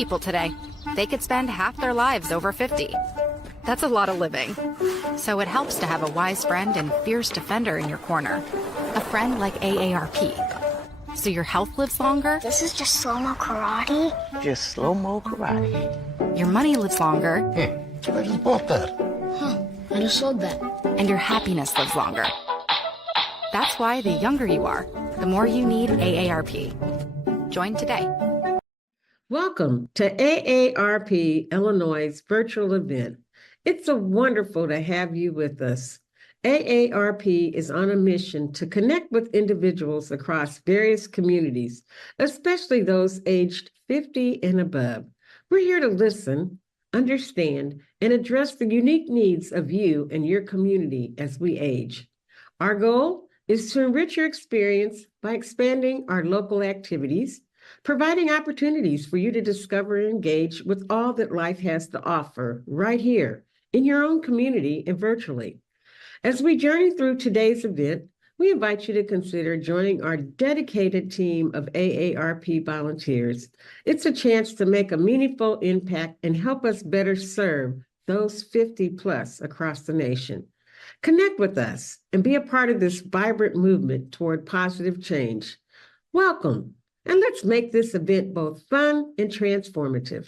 people today. They could spend half their lives over 50. That's a lot of living. So it helps to have a wise friend and fierce defender in your corner. A friend like AARP. So your health lives longer. This is just slow-mo karate? Just slow-mo karate. Your money lives longer. I just bought that. I just sold that. And your happiness lives longer. That's why the younger you are, the more you need AARP. Join today. Welcome to AARP Illinois' virtual event. It's so wonderful to have you with us. AARP is on a mission to connect with individuals across various communities, especially those aged 50 and above. We're here to listen, understand, and address the unique needs of you and your community as we age. Our goal is to enrich your experience by expanding our local activities, providing opportunities for you to discover and engage with all that life has to offer right here in your own community and virtually. As we journey through today's event, we invite you to consider joining our dedicated team of AARP volunteers. It's a chance to make a meaningful impact and help us better serve those 50 plus across the nation. Connect with us and be a part of this vibrant movement toward positive change. Welcome, and let's make this event both fun and transformative.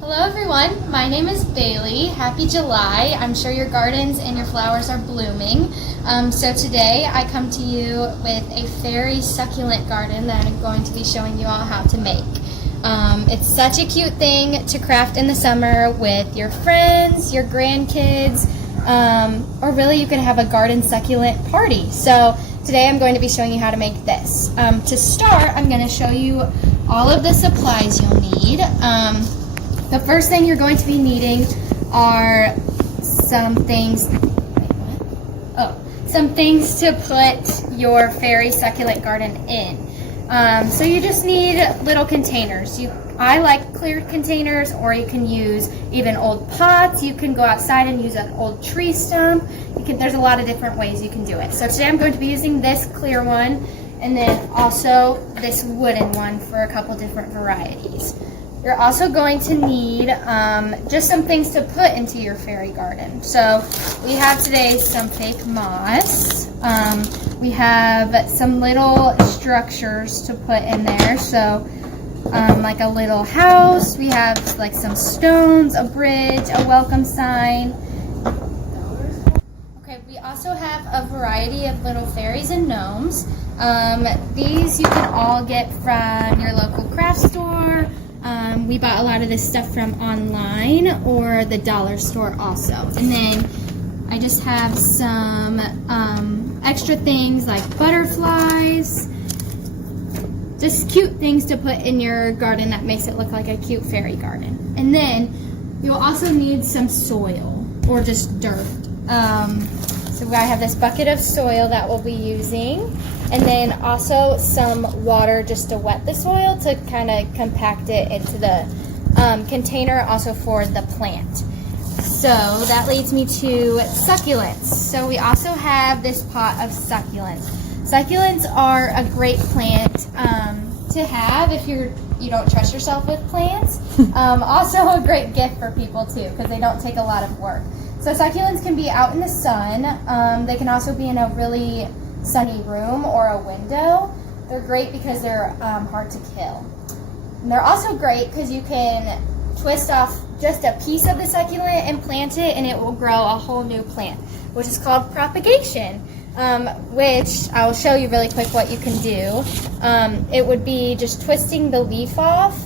Hello everyone, my name is Bailey. Happy July. I'm sure your gardens and your flowers are blooming. So today I come to you with a fairy succulent garden that I'm going to be showing you all how to make. It's such a cute thing to craft in the summer with your friends, your grandkids, or really you can have a garden succulent party. So today I'm going to be showing you how to make this. To start, I'm going to show you all of the supplies you'll need. The first thing you're going to be needing are some things to put your fairy succulent garden in. So you just need little containers. I like clear containers, or you can use even old pots. You can go outside and use an old tree stump. There's a lot of different ways you can do it. So today I'm going to be using this clear one, and then also this wooden one for a couple different varieties. You're also going to need just some things to put into your fairy garden. So we have today some fake moss. We have some little structures to put in there. So like a little house. We have like some stones, a bridge, a welcome sign. Okay, we also have a variety of little fairies and gnomes. These you can all get from your local craft store. We bought a lot of this stuff from online or the dollar store also. And then I just have some extra things like butterflies, just cute things to put in your garden that makes it look like a cute fairy garden. And then you'll also need some soil or just dirt. So I have this bucket of soil that we'll be using, and then also some water just to wet the soil to kind of compact it into the container, also for the plant. So that leads me to succulents. So we also have this pot of succulents. Succulents are a great plant to have if you don't trust yourself with plants. Also a great gift for people too, because they don't take a lot of work. So succulents can be out in the sun. They can also be in a really sunny room or a window. They're great because they're hard to kill. And they're also great because you can twist off just a piece of the succulent and plant it, and it will grow a whole new plant, which is called propagation, which I will show you really quick what you can do. It would be just twisting the leaf off.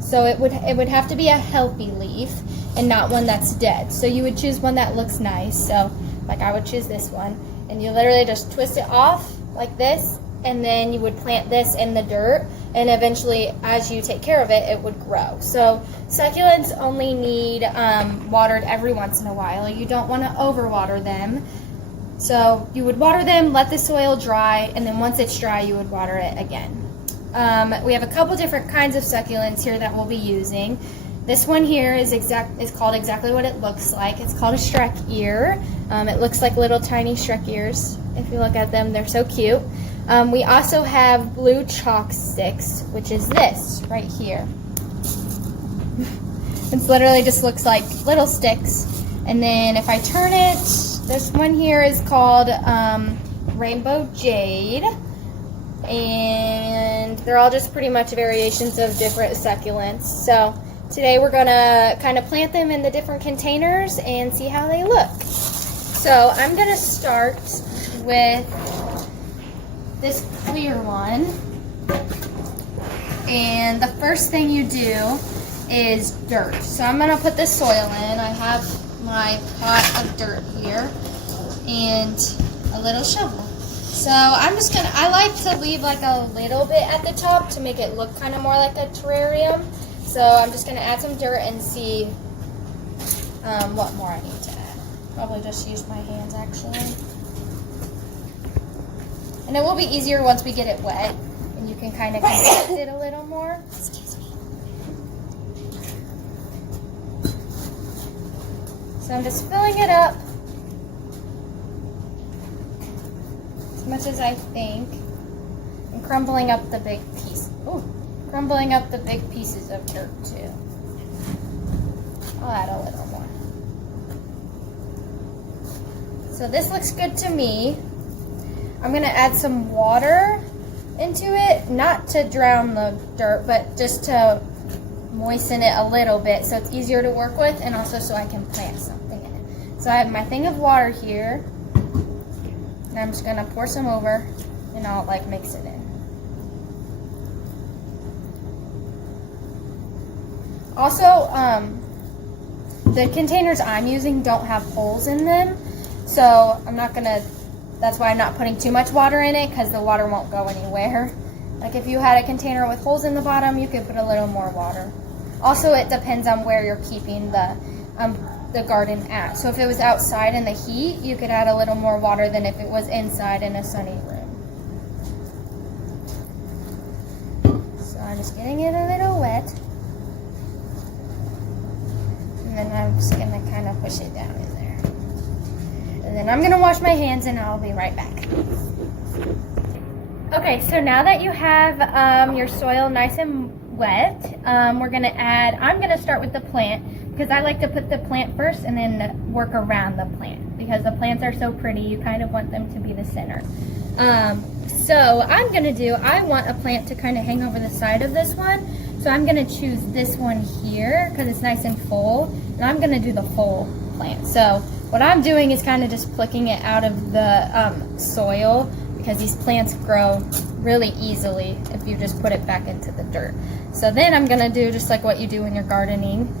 So it would have to be a healthy leaf and not one that's dead. So you would choose one that looks nice. So like I would choose this one, and you literally just twist it off like this, and then you would plant this in the dirt, and eventually as you take care of it, it would grow. So succulents only need watered every once in a while. You don't want to overwater them. So you would water them, let the soil dry, and then once it's dry, you would water it again. We have a couple different kinds of succulents here that we'll be using. This one here is called exactly what it looks like. It's called a Shrek ear. It looks like little tiny Shrek ears. If you look at them, they're so cute. We also have blue chalk sticks, which is this right here. It literally just looks like little sticks. And then if I turn it, this one here is called Rainbow Jade. And they're all just pretty much variations of different succulents. So today we're going to kind of plant them in the different containers and see how they look. So I'm going to start with this clear one. And the first thing you do is dirt. So I'm going to put the soil in. I have my pot of dirt here and a little shovel. So I'm just going to, I like to leave like a little bit at the top to make it look kind of more like a terrarium. So I'm just going to add some dirt and see what more I need to add. Probably just use my hands actually. And it will be easier once we get it wet and you can kind of compact it a little more. Excuse me. So I'm just filling it up as much as I think and crumbling up the big piece. Ooh, crumbling up the big pieces of dirt too. I'll add a little more. So this looks good to me. I'm going to add some water into it, not to drown the dirt, but just to moisten it a little bit so it's easier to work with and also so I can plant something in it. So I have my thing of water here, and I'm just going to pour some over and I'll like mix it in. Also, the containers I'm using don't have holes in them, so I'm not going to, that's why I'm not putting too much water in it because the water won't go anywhere. Like if you had a container with holes in the bottom, you could put a little more water. Also, it depends on where you're keeping the garden at. So if it was outside in the heat, you could add a little more water than if it was inside in a sunny room. So I'm just getting it a little wet. And then I'm just going to kind of push it down in there. And then I'm going to wash my hands and I'll be right back. Okay, so now that you have your soil nice and wet, we're going to add, I'm going to start with the plant because I like to put the plant first and then work around the plant because the plants are so pretty, you kind of want them to be the center. So I'm going to do, I want a plant to kind of hang over the side of this one. So I'm going to choose this one here because it's nice and full, and I'm going to do the full plant. So what I'm doing is kind of just plucking it out of the soil because these plants grow really easily if you just put it back into the dirt. So then I'm going to do just like what you do when you're gardening.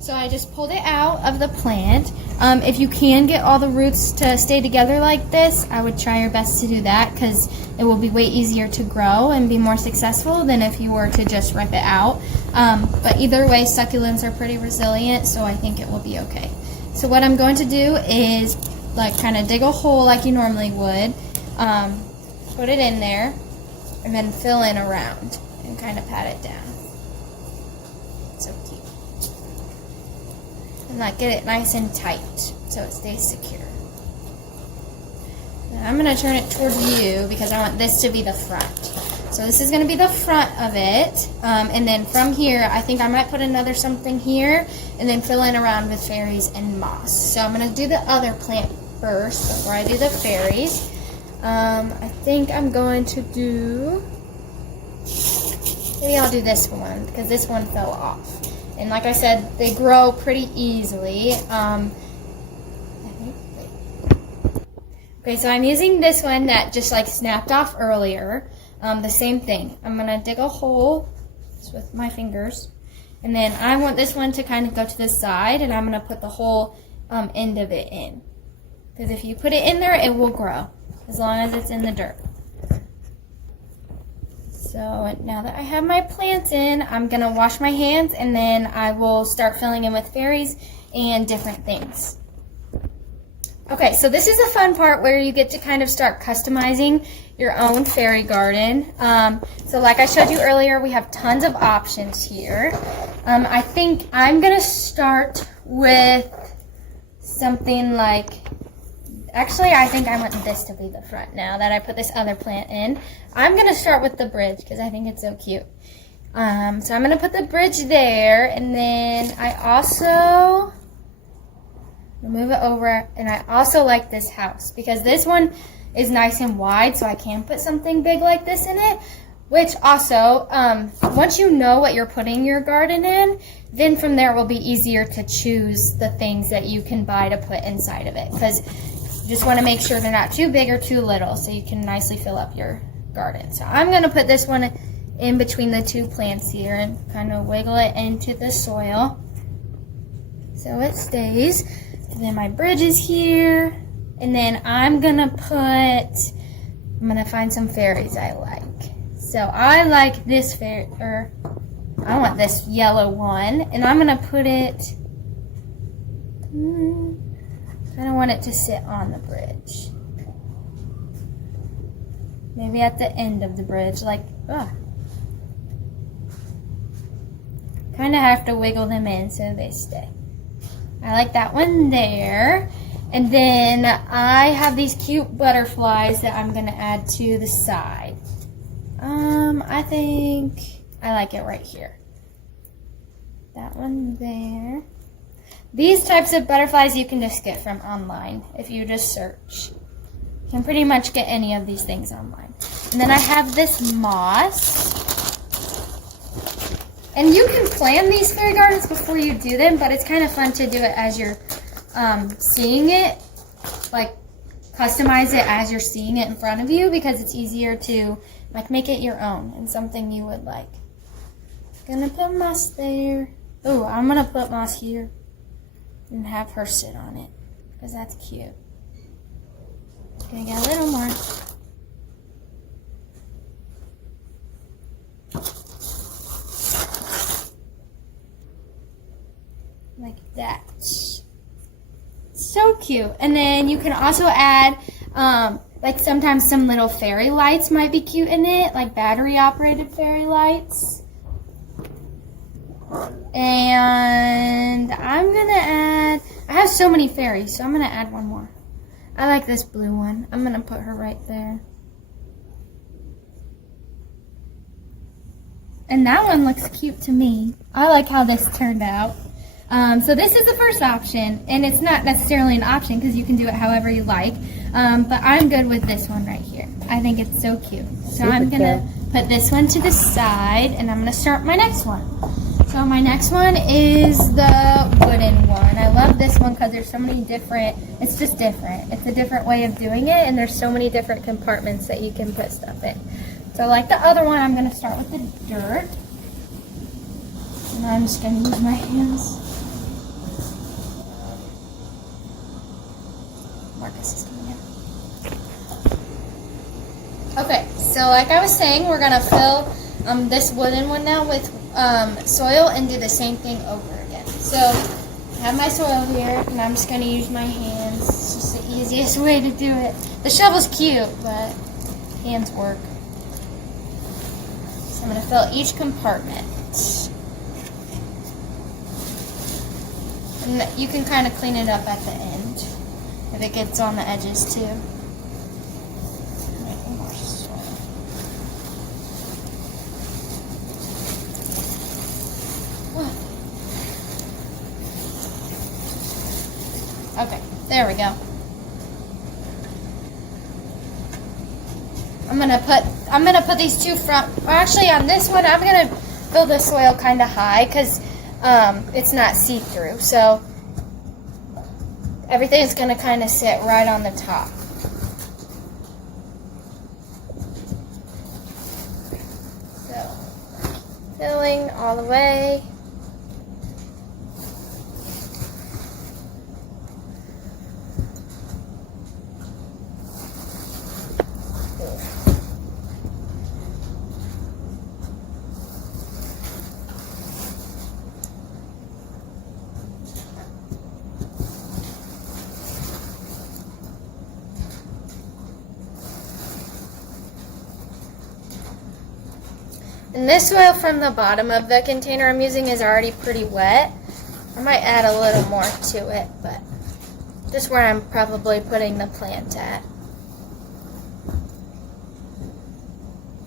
So I just pulled it out of the plant. If you can get all the roots to stay together like this, I would try your best to do that because it will be way easier to grow and be more successful than if you were to just rip it out. But either way, succulents are pretty resilient, so I think it will be okay. So what I'm going to do is like kind of dig a hole like you normally would, put it in there, and then fill in around and kind of pat it down. So cute. And like get it nice and tight so it stays secure. And I'm going to turn it towards you because I want this to be the front. So this is going to be the front of it. And then from here, I think I might put another something here and then fill in around with fairies and moss. So I'm going to do the other plant first before I do the fairies. I think I'm going to do, maybe I'll do this one because this one fell off. And like I said, they grow pretty easily. Okay, so I'm using this one that just like snapped off earlier. The same thing. I'm going to dig a hole just with my fingers. And then I want this one to kind of go to the side, and I'm going to put the whole end of it in. Because if you put it in there, it will grow as long as it's in the dirt. So now that I have my plants in, I'm going to wash my hands and then I will start filling in with fairies and different things. Okay, so this is the fun part where you get to kind of start customizing your own fairy garden. So like I showed you earlier, we have tons of options here. I think I'm going to start with something like, actually I think I want this to be the front now that I put this other plant in. I'm going to start with the bridge because I think it's so cute. So I'm going to put the bridge there, and then I also move it over, and I also like this house because this one is nice and wide, so I can put something big like this in it, which also, once you know what you're putting your garden in, then from there it will be easier to choose the things that you can buy to put inside of it, because you just want to make sure they're not too big or too little so you can nicely fill up your garden. So I'm going to put this one in between the two plants here and kind of wiggle it into the soil so it stays. And then my bridge is here, and then I'm gonna find some fairies I like. So I like this fairy, or I want this yellow one, and I'm gonna put it, I don't want it to sit on the bridge. Maybe at the end of the bridge, like, kind of have to wiggle them in so they stay. I like that one there. And then I have these cute butterflies that I'm going to add to the side. I think I like it right here. That one there. These types of butterflies you can just get from online if you just search. You can pretty much get any of these things online. And then I have this moss. And you can plan these fairy gardens before you do them, but it's kind of fun to do it as you're seeing it, like customize it as you're seeing it in front of you, because it's easier to like make it your own and something you would like. Gonna put moss there. Oh, I'm gonna put moss here and have her sit on it because that's cute. Gonna get a little more. Like that. So cute. And then you can also add, like sometimes some little fairy lights might be cute in it, like battery operated fairy lights. And I'm gonna add, I have so many fairies, so I'm gonna add one more. I like this blue one. I'm gonna put her right there. And that one looks cute to me. I like how this turned out. So this is the first option, and it's not necessarily an option because you can do it however you like, but I'm good with this one right here. I think it's so cute. So I'm going to put this one to the side, and I'm going to start my next one. So my next one is the wooden one. I love this one because there's so many different, it's just different. It's a different way of doing it, and there's so many different compartments that you can put stuff in. So like the other one, I'm going to start with the dirt. And I'm just going to use my hands. Marcus is coming in. Okay, so like I was saying, we're going to fill this wooden one now with soil and do the same thing over again. So I have my soil here, and I'm just going to use my hands. It's just the easiest way to do it. The shovel's cute, but hands work. So I'm going to fill each compartment. And you can kind of clean it up at the end if it gets on the edges too. Okay, there we go. I'm gonna put these two front. Well, actually, on this one, I'm gonna fill the soil kind of high because it's not see-through. So everything's gonna kind of sit right on the top. So filling all the way. And this soil from the bottom of the container I'm using is already pretty wet. I might add a little more to it, but just where I'm probably putting the plant at.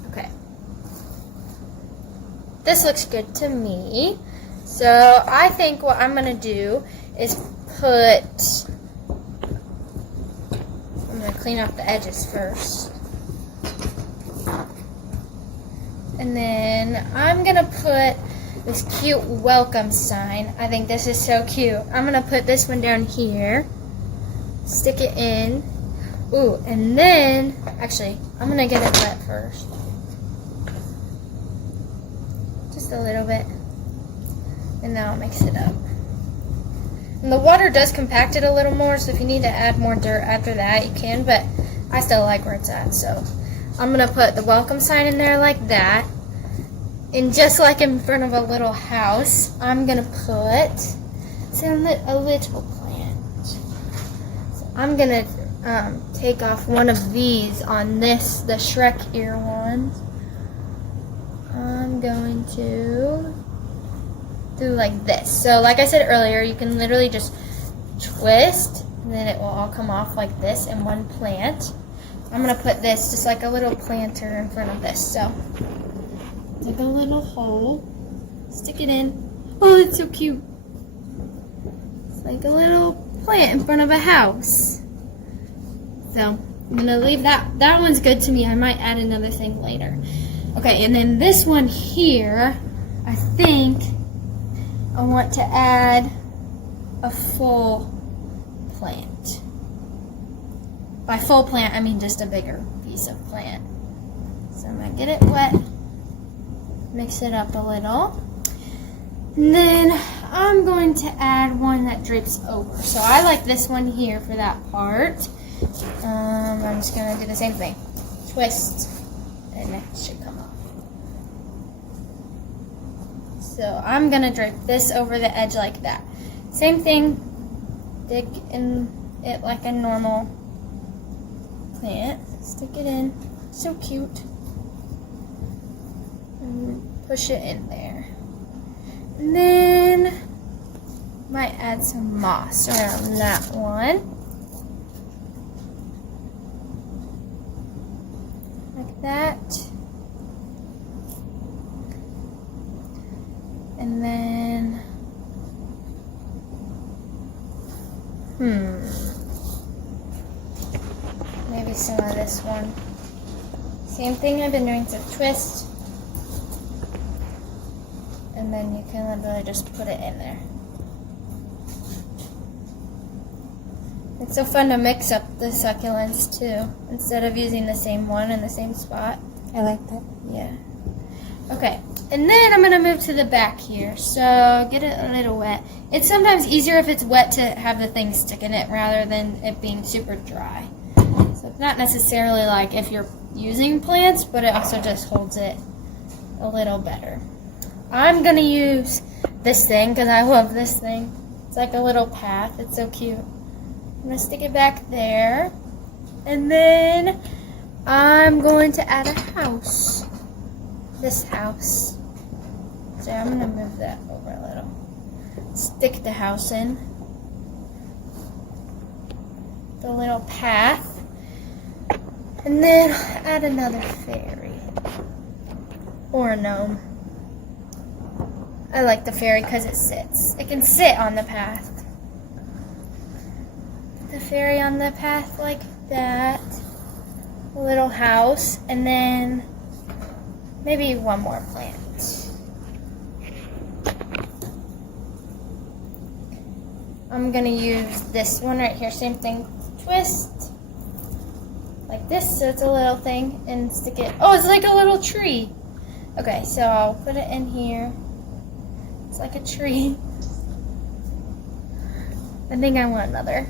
Okay. This looks good to me. So I think what I'm going to do is I'm going to clean off the edges first. And then I'm going to put this cute welcome sign. I think this is so cute. I'm going to put this one down here. Stick it in. Ooh, and then, actually, I'm going to get it wet first. Just a little bit. And now I'll mix it up. And the water does compact it a little more, so if you need to add more dirt after that, you can, but I still like where it's at, so I'm going to put the welcome sign in there like that. And just like in front of a little house, I'm going to put a little plant. So I'm going to take off one of these on this, the Shrek ear one. I'm going to do like this. So like I said earlier, you can literally just twist and then it will all come off like this in one plant. I'm going to put this just like a little planter in front of this. So take a little hole, stick it in. Oh, it's so cute. It's like a little plant in front of a house. So I'm going to leave that. That one's good to me. I might add another thing later. Okay, and then this one here, I think I want to add a full plant. By full plant, I mean just a bigger piece of plant. So I'm going to get it wet, mix it up a little, and then I'm going to add one that drapes over. So I like this one here for that part. I'm just going to do the same thing. Twist, and it should come off. So I'm going to drape this over the edge like that. Same thing, dig in it like a normal plant. Stick it in, so cute. And push it in there. And then, might add some moss around that one. Like that. And then, maybe some of this one. Same thing I've been doing, so twist. And then you can literally just put it in there. It's so fun to mix up the succulents too, instead of using the same one in the same spot. I like that. Yeah. Okay, and then I'm going to move to the back here, so get it a little wet. It's sometimes easier if it's wet to have the thing stick in it rather than it being super dry. So it's not necessarily like if you're using plants, but it also just holds it a little better. I'm going to use this thing because I love this thing. It's like a little path. It's so cute. I'm going to stick it back there, and then I'm going to add a house. This house. So I'm going to move that over a little. Stick the house in. The little path. And then add another fairy. Or a gnome. I like the fairy because it sits. It can sit on the path. Put the fairy on the path like that. A little house. And then maybe one more plant. I'm going to use this one right here. Same thing. Twist. Like this, so it's a little thing. And stick it. Oh, it's like a little tree. Okay, so I'll put it in here. It's like a tree. I think I want another.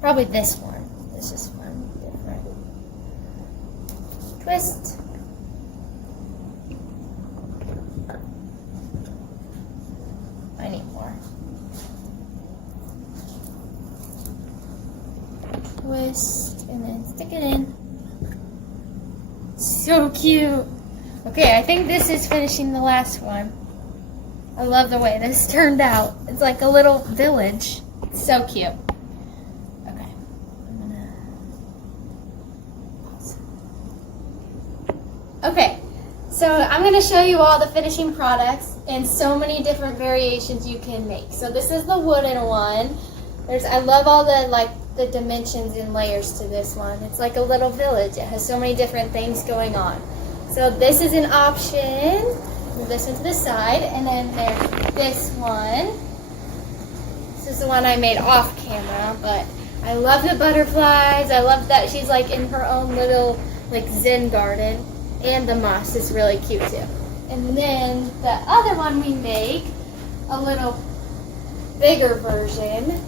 Probably this one. This is fun. Different. Twist. I need more. Twist and then stick it in. So cute. Okay, I think this is finishing the last one. I love the way this turned out. It's like a little village. So cute. Okay. Okay, so I'm going to show you all the finishing products and so many different variations you can make. So this is the wooden one. I love all the dimensions and layers to this one. It's like a little village. It has so many different things going on. So this is an option. Move this one to the side, and then there's this one. This is the one I made off camera, but I love the butterflies. I love that she's like in her own little like Zen garden, and the moss is really cute too. And then the other one we make, a little bigger version.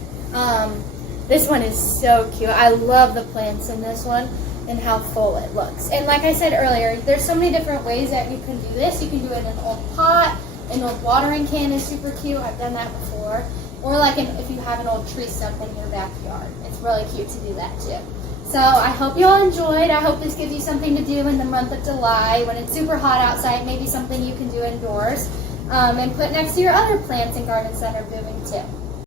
This one is so cute. I love the plants in this one and how full it looks. And like I said earlier, there's so many different ways that you can do this. You can do it in an old pot, an old watering can is super cute. I've done that before. Or like if you have an old tree stump in your backyard. It's really cute to do that too. So I hope you all enjoyed. I hope this gives you something to do in the month of July when it's super hot outside, maybe something you can do indoors and put next to your other plants and gardens that are blooming too.